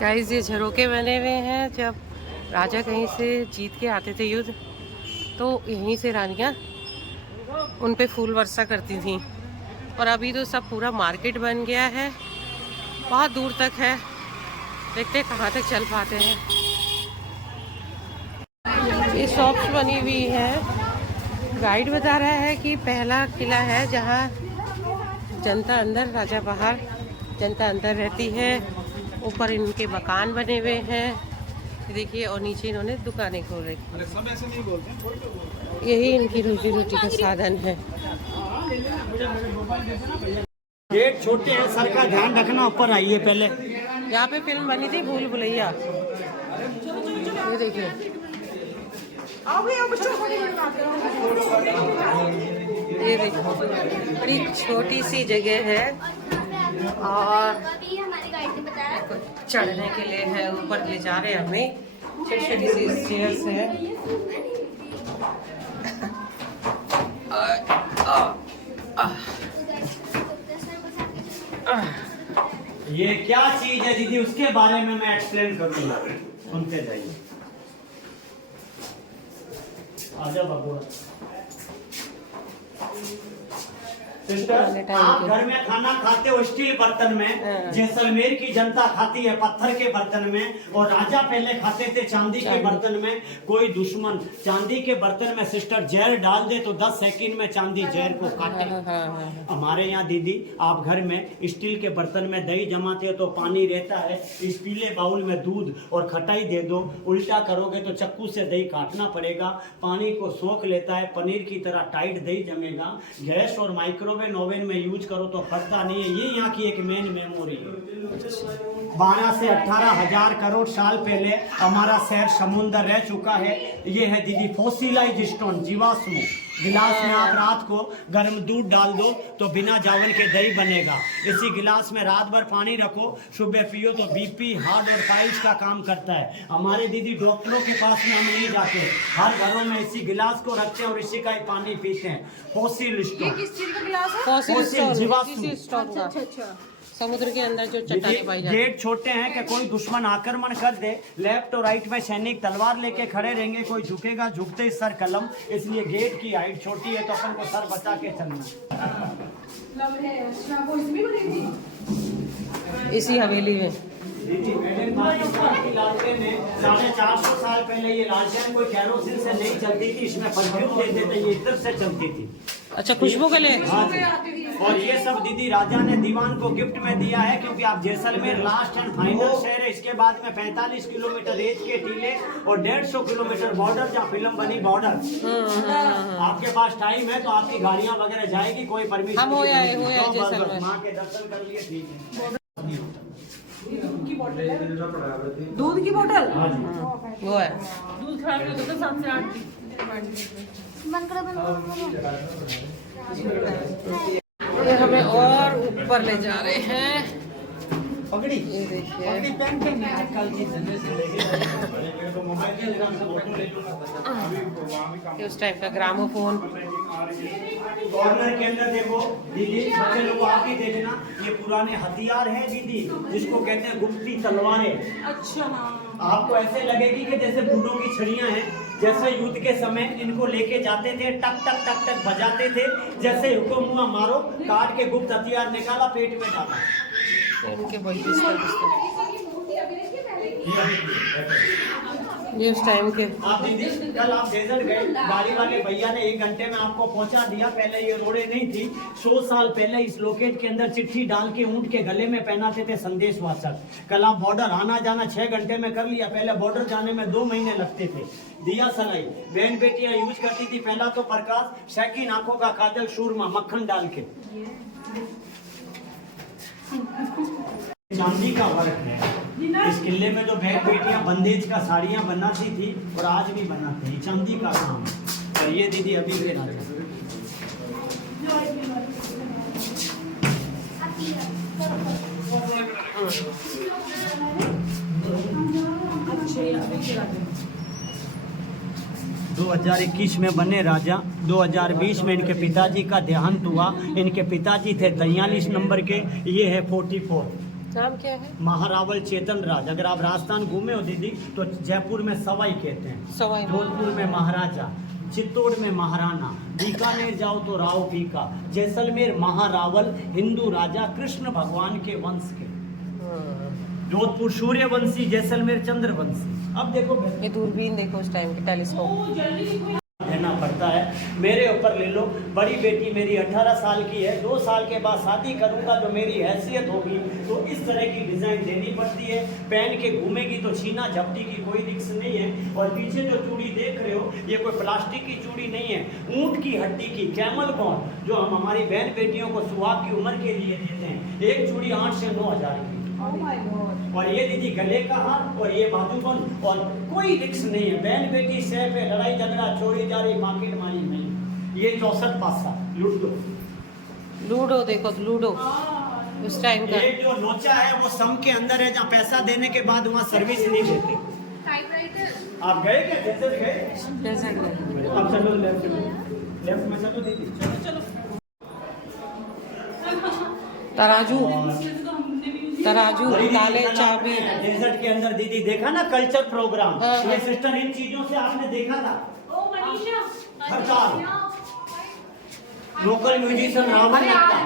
Guys ये झरोके बने हुए हैं। जब राजा कहीं से जीत के आते थे युद्ध, तो यहीं से रानियाँ उन पे फूल वर्षा करती थीं। और अभी तो सब पूरा मार्केट बन गया है, बहुत दूर तक है। देखते कहाँ तक चल पाते हैं। ये शॉप्स बनी हुई है। गाइड बता रहा है कि पहला किला है जहाँ जनता अंदर, राजा बाहर, जनता अंदर रहती है। ऊपर इनके मकान बने हुए हैं, देखिए, और नीचे इन्होंने दुकानें खोल रखी। यही इनकी रोजी रोटी का साधन है। गेट छोटे हैं, सर का ध्यान रखना। ऊपर आइए पहले। यहाँ पे फिल्म बनी थी भूल भुलैया, ये देखिए। ये देखो, बड़ी छोटी सी जगह है और चढ़ने के लिए है। ऊपर ले जा रहे हैं हमें, छोटी छोटी सी स्टेयर्स है। ये क्या चीज है दीदी, उसके बारे में मैं एक्सप्लेन करूंगा, सुनते जाइए। आजा बाबू। सिस्टर, आप घर में खाना खाते हो स्टील बर्तन में, जैसलमेर की जनता खाती है पत्थर के बर्तन में, और राजा पहले खाते थे चांदी के बर्तन में। कोई दुश्मन चांदी के बर्तन में सिस्टर जहर डाल दे तो 10 सेकंड में चांदी जहर को काटे। हमारे यहाँ दीदी, आप घर में स्टील के बर्तन में दही जमाते हो तो पानी रहता है, इस पीले बाउल में दूध और खटाई दे दो, उल्टा करोगे तो चक्कू से दही काटना पड़ेगा। पानी को सोख लेता है, पनीर की तरह टाइट दही जमेगा। गैस और माइक्रोवेव ओवन में यूज करो तो फटता नहीं है। ये यहाँ की एक मेन मेमोरी है। 12 से 18,000 करोड़ साल पहले हमारा शहर समुद्र रह चुका है। ये है दीदी फॉसिलाइज स्टोन, जीवाश्म। गिलास में आप रात को गर्म दूध डाल दो तो बिना जावन के दही बनेगा। इसी गिलास में रात भर पानी रखो, सुबह पियो तो बीपी, हार्ट और पाइल्स का काम करता है। हमारे दीदी डॉक्टरों के पास में हम नहीं जाते, हर घरों में इसी गिलास को रखते हैं और इसी का ही पानी पीते हैं। Fossil stone. किस चीज का गिलास है? फॉसिल जीवाश्म। अच्छा। समुद्र के अंदर जो चट्टानें पाई जाती हैं। गेट छोटे हैं कि कोई दुश्मन आक्रमण कर दे, लेफ्ट और राइट में सैनिक तलवार लेके खड़े रहेंगे, कोई झुकेगा झुकते ही सर कलम। इसलिए गेट की हाइट छोटी है तो अपन को सर बचा के चलना। इसी हवेली में पाकिस्तान की लालटेन में 450 साल पहले ये लालटेन कोई कैरोसिन से नहीं चलती थी, इसमें परफ्यूम देते थे, ये इत्र से चलती थी। अच्छा, खुशबू के लिए। और ये सब दीदी राजा ने दीवान को गिफ्ट में दिया है, क्योंकि आप जैसलमेर लास्ट एंड फाइनल शहर है। इसके बाद में 45 किलोमीटर रेत के टीले और 150 किलोमीटर बॉर्डर, जहाँ फिल्म बनी बॉर्डर। आपके पास टाइम है तो आपकी गाड़ियाँ वगैरह जाएगी, कोई परमिशन हम हो जाए जैसलमेर। माँ के दर्शन कर लिए, ठीक है। दूध की बोतल वो है। दूध खराब नहीं होता 7 से 8 ये हमें और ऊपर ले जा रहे हैं। पगड़ी, ये देखिए, उस टाइप का ग्रामोफोन। कॉर्नर के अंदर देखो दीदी, बच्चे लोग आके देखना, ये पुराने हथियार हैं दीदी, जिसको कहते हैं गुप्ती तलवारें। अच्छा। आपको ऐसे लगेगी कि जैसे बूढ़ों की छड़ियां हैं। जैसे युद्ध के समय इनको लेके जाते थे, टक टक टक टक बजाते थे, जैसे हुक्म हुआ मारो, काट के गुप्त हथियार निकाला, पेट में डाला। इनके ये उस टाइम के। आप दीदी, कल आप डेजर्ट गए, गाड़ी वाले भैया ने 1 घंटे में आपको पहुंचा दिया। पहले ये रोडें नहीं थी। 100 साल पहले इस लोकेट के अंदर चिट्ठी डाल के ऊंट के गले में पहनाते थे संदेशवाचक। कल आप बॉर्डर आना जाना 6 घंटे में कर लिया। पहले बॉर्डर जाने में 2 महीने लगते थे। दिया सलाई बहन बेटियां यूज करती थी। पहला तो प्रकाश, सेकंड आंखों का काजल, सूरमा, मक्खन डाल के। चांदी का वर्क है इस किले में। जो बहन बेटियां बंदेज का साड़ियां बनाती थी और आज भी बनाते हैं, चांदी का काम। और ये दीदी अभी भी राजा। दो 2021 में बने राजा। 2020 में इनके पिताजी का देहांत हुआ। इनके पिताजी थे 43 नंबर के, ये है 44। नाम क्या है? महारावल चेतन राज। अगर आप राजस्थान घूमे हो दीदी तो जयपुर में सवाई कहते हैं, सवाई। जोधपुर में महाराजा, चित्तौड़ में महाराणा, बीकानेर जाओ तो राव पीका, जैसलमेर महारावल हिंदू राजा कृष्ण भगवान के वंश के, जोधपुर सूर्यवंशी, जैसलमेर चंद्रवंशी। अब देखो ये दूरबीन देखो उस टाइम के, टेलीस्कोप देना पड़ता है। मेरे ऊपर ले लो, बड़ी बेटी मेरी 18 साल की है, 2 साल के बाद शादी करूंगा तो मेरी हैसियत होगी, तो इस तरह की डिजाइन देनी पड़ती है। पहन के घूमेगी तो छीना झपटी की कोई रिक्स नहीं है। और पीछे जो चूड़ी देख रहे हो ये कोई प्लास्टिक की चूड़ी नहीं है, ऊंट की हड्डी की कैमल बोन, जो हम हमारी बहन बेटियों को सुहाग की उम्र के लिए देते हैं। एक चूड़ी 8 से 9 हज़ार की। और ये दीदी गले का हार और ये बाजूबंद, और कोई रिक्स नहीं है। बहन बेटी सह पे लड़ाई झगड़ा चोरी जारी मार्केट मारी नहीं। ये 64 पासा लूडो, लूडो देखो, लूडो उस टाइम का। ये जो लोचा है वो सम के अंदर है, जहाँ पैसा देने के बाद वहाँ सर्विस नहीं देते। आप गए क्या? जैसे गए आप चलो लेफ्ट में चलो दीदी, चलो। तराजू काले चाबी। डेजर्ट के अंदर दीदी देखा ना कल्चर प्रोग्राम, हाँ। ये सिस्टर इन चीजों से आपने देखा था। हड़ताल, लोकल म्यूजिशियन रावण लगता।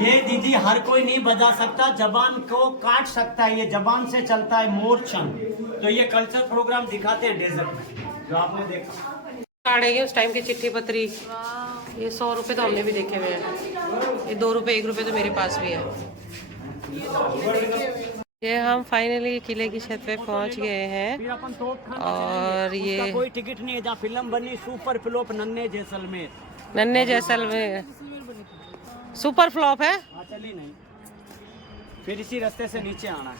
ये दीदी हर कोई नहीं बजा सकता, जबान को काट सकता है, ये जबान से चलता है मोर्चन। तो ये कल्चर प्रोग्राम दिखाते हैं डेजर्ट में, जो आपने देखा। काढ़े उस टाइम के चिट्ठी पत्री। ये 100 रुपए तो हमने भी देखे हुए हैं, ये 2 रुपए 1 रुपए तो मेरे पास भी है। ये हम फाइनली किले की छत पे पहुंच गए हैं, और ये कोई टिकट नहीं है। जहाँ फिल्म बनी सुपर फ्लॉप नन्हे जैसलमेर, नन्हे जैसलमेर सुपर फ्लॉप है। चली नहीं, फिर इसी रास्ते से नीचे आना है।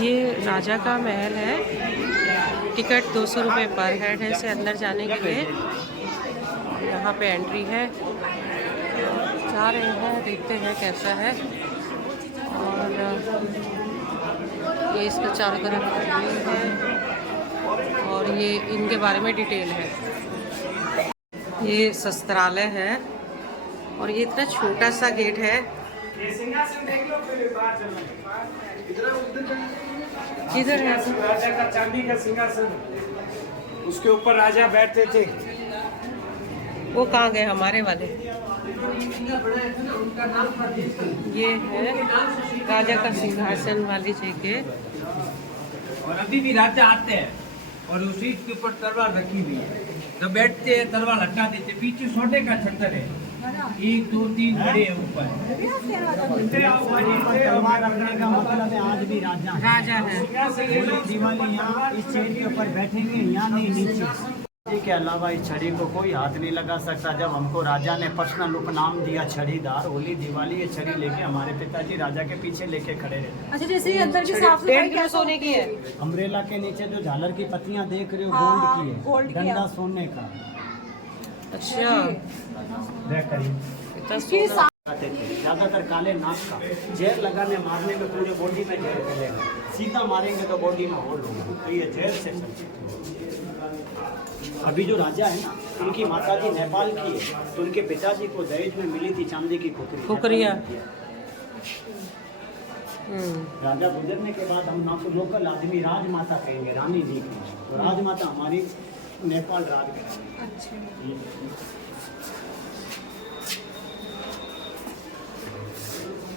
ये राजा का महल है, टिकट 200 रुपये पर हेड है इसे अंदर जाने के लिए। यहाँ पे एंट्री है, जा रहे हैं, देखते हैं कैसा है। और ये इसका चारों तरफ व्यू है, और ये इनके बारे में डिटेल है। ये शस्त्रालय है, और ये इतना छोटा सा गेट है। किधर है? राजा का चांदी का सिंहासन, उसके ऊपर राजा बैठते थे। वो कहाँ गए हमारे वाले? ये है राजा का सिंहासन वाली जगह। और अभी भी राजा आते हैं और उस सीट के ऊपर तलवार रखी हुई है, जब बैठते हैं तलवार हटा देते। पीछे सोने का छत्तर है, 1 2 3 बड़े हैं ऊपर। तलवार रखने का मतलब है आज भी राजा है। दिवाली यहाँ इस चेयर के ऊपर बैठेंगे, यहाँ नहीं नीचे। के अलावा इस छड़ी को कोई हाथ नहीं लगा सकता। जब हमको राजा ने पर्सनल उपनाम दिया छड़ीदार, होली दिवाली ये छड़ी लेके हमारे पिताजी राजा के पीछे लेके खड़े रहते। अच्छा, जैसे अंदर की साफ सफाई किलो सोने की है। अम्ब्रेला के नीचे जो झालर की पत्तियां देख रहे हो गोल्ड की है, गोल्ड की डंडा सोने का। अच्छा, ज्यादातर काले नाक का। जहर लगाने मारने में पूरे बॉडी में जहर फैलेगा, सीधा मारेंगे तो बॉडी में होल होगा, तो ये जहर से चलते। अभी जो राजा है ना, उनकी माताजी नेपाल की है, तो उनके पिताजी को दहेज में मिली थी चांदी की खुकरिया। राजा गुजरने के बाद हम आपको लोकल आदमी राजमाता कहेंगे, रानी जी की। तो राजमाता हमारी नेपाल राज के।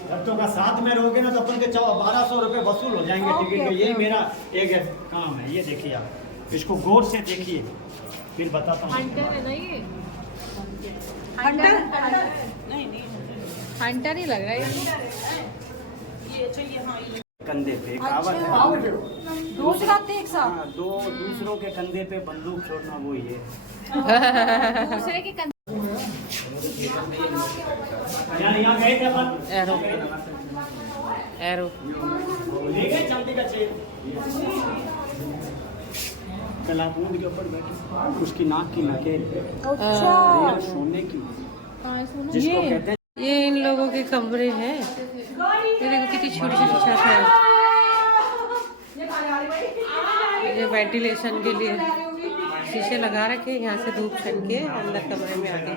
जब तो का साथ में रहोगे ना तो अपन के 1200 रुपये वसूल हो जाएंगे टिकट के। यही मेरा एक काम है। ये देखिए, आप इसको गौर से देखिए, फिर बताता हूँ। हंटर है ना ये? हंटर हंटर ही लग रहा है ये। कंधे पे कहावत है, 2 चलाते एक साथ। हाँ, 2 दूसरों के कंधे पे बंदूक छोड़ना, वो ये दूसरे के कंधे। यहाँ गए थे अपन, एरो एरो ले गए चांदी का चेन। कलापूंद के ऊपर बैठी, उसकी नाक की नकेल अच्छा, सोने की, जिसको कहते हैं। ये इन लोगों के कमरे हैं। ये देखो कितनी छोटी छोटी छत है, ये वेंटिलेशन के लिए। शीशे लगा रखे, यहाँ से धूप छन के अंदर कमरे में आ गए।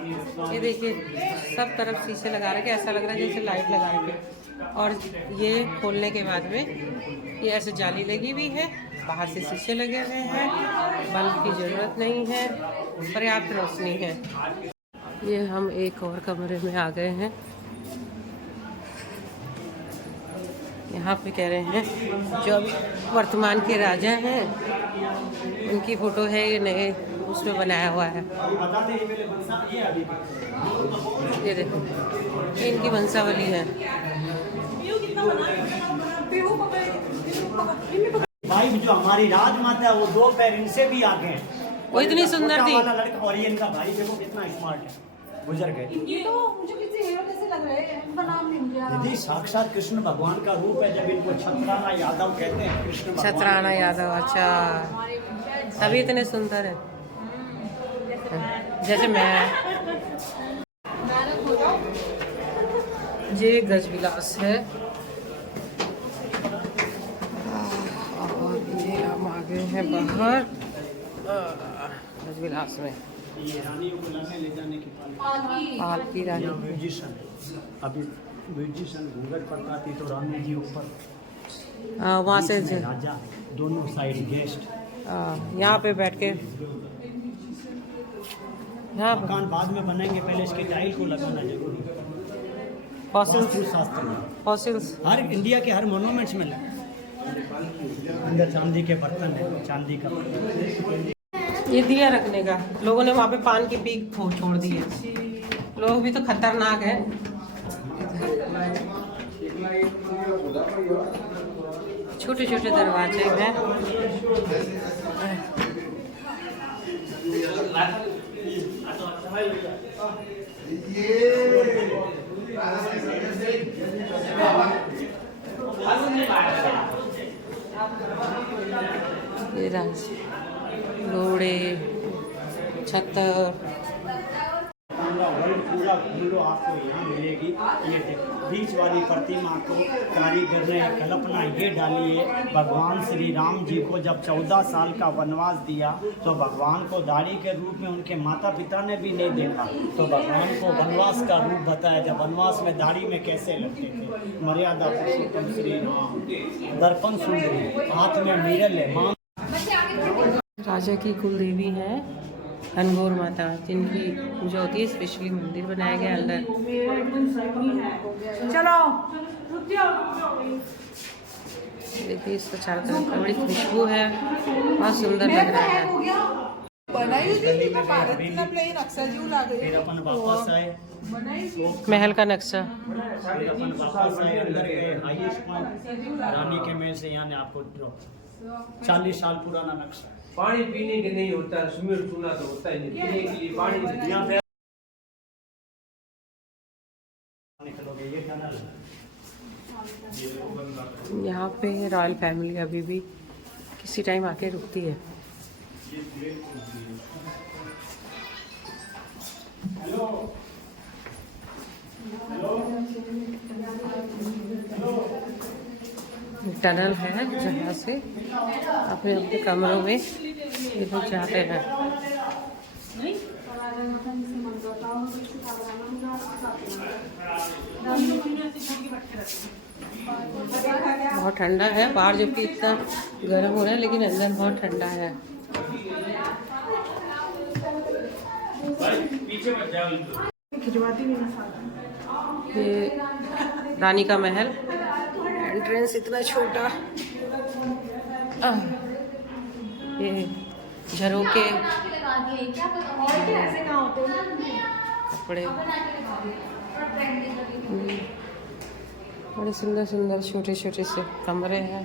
ये देखिए सब तरफ शीशे लगा रखे, ऐसा लग रहा है जैसे लाइट लगा रखे। और ये खोलने के बाद में ये ऐसे जाली लगी हुई है, बाहर से शीशे लगे हुए हैं, बल्ब की ज़रूरत नहीं है, पर्याप्त रोशनी है। ये हम एक और कमरे में आ गए हैं। यहाँ पे कह रहे हैं जो अभी वर्तमान के राजा हैं उनकी फ़ोटो है, ये नए उसमें बनाया हुआ है। ये देखो ये इनकी वंशावली है। भाई जो हमारी राजमाता है वो 2 पैर इनसे भी आगे हैं। वो इतनी सुंदर थी। वाला लड़का और ये इनका भाई देखो कितना स्मार्ट है, गुजर गए। ये तो मुझे किसी हीरो जैसे लग रहे हैं, उनका नाम नहीं मुझे याद। यदि साक्षात कृष्ण भगवान का रूप है, जब इनको छत्राना यादव कहते हैं कृष्ण भगवान। छत्राना यादव, अच्छा तभी इतने सुंदर है, जैसे मैं। ये गजविलास है और ये हम आ गए हैं बाहर गजविलास में। ये रानियों को लाने ले जाने की पालकी रानी। म्यूजिशियन अभी म्यूजिशियन घूंघट पड़ता थी तो रानी जी ऊपर, वहाँ से बीच में राजा, दोनों साइड गेस्ट। यहाँ पे बैठ के यहाँ मकान बाद में बनेंगे, पहले इसके टाइल को लगाना जरूरी है। फॉसिल्स, शास्त्र में फॉसिल्स हर इंडिया के हर मोन्यूमेंट्स में लगे। अंदर चांदी के बर्तन है, चांदी का। ये दिया रखने का, लोगों ने वहाँ पे पान की पीक छोड़ दी है। लोग भी तो खतरनाक है। छोटे छोटे दरवाजे हैं। ये घोड़े, छतर, पूरा घूमो आपको यहाँ मिलेगी। ये बीच वाली प्रतिमा को कारीगर ने कल्पना ये डाली है, भगवान श्री राम जी को जब 14 साल का वनवास दिया तो भगवान को दाढ़ी के रूप में उनके माता पिता ने भी नहीं देखा, तो भगवान को वनवास का रूप बताया। जब वनवास में दाढ़ी में कैसे लगते थे, मर्यादा पुरुषोत्तम श्री राम, दर्पण सुंदरी, हाथ में मिरर है। मां राजा की कुल देवी है हनगौर माता, जिनकी पूजा होती है। स्पेशली मंदिर बनाया गया अंदर। चलो देखिए इसको चारों तरफ बड़ी खुशबू है, बहुत सुंदर लग रहा है। फिर अपन वापस आए, महल का नक्शा। फिर अपन वापस आए, अंदर गए, हाईएस्ट पॉइंट रानी के महल से यहाँ ने आपको 40 साल पुराना नक्शा। पानी पीने के नहीं होता, सुमेर चूना तो होता ही नहीं, पीने के लिए पानी यहाँ पे निकलोगे, ये टनल है। यहाँ पे रॉयल फैमिली अभी भी किसी टाइम आके रुकती है। टनल है जहाँ से अपने अपने कमरों में ये लोग जाते हैं। बहुत ठंडा है बाहर, जबकि इतना गर्म हो रहा है, लेकिन अंदर बहुत ठंडा है। ये रानी का महल, एंट्रेंस इतना छोटा। ये झरोके, कपड़े, बड़े सुंदर सुंदर छोटे छोटे से कमरे हैं।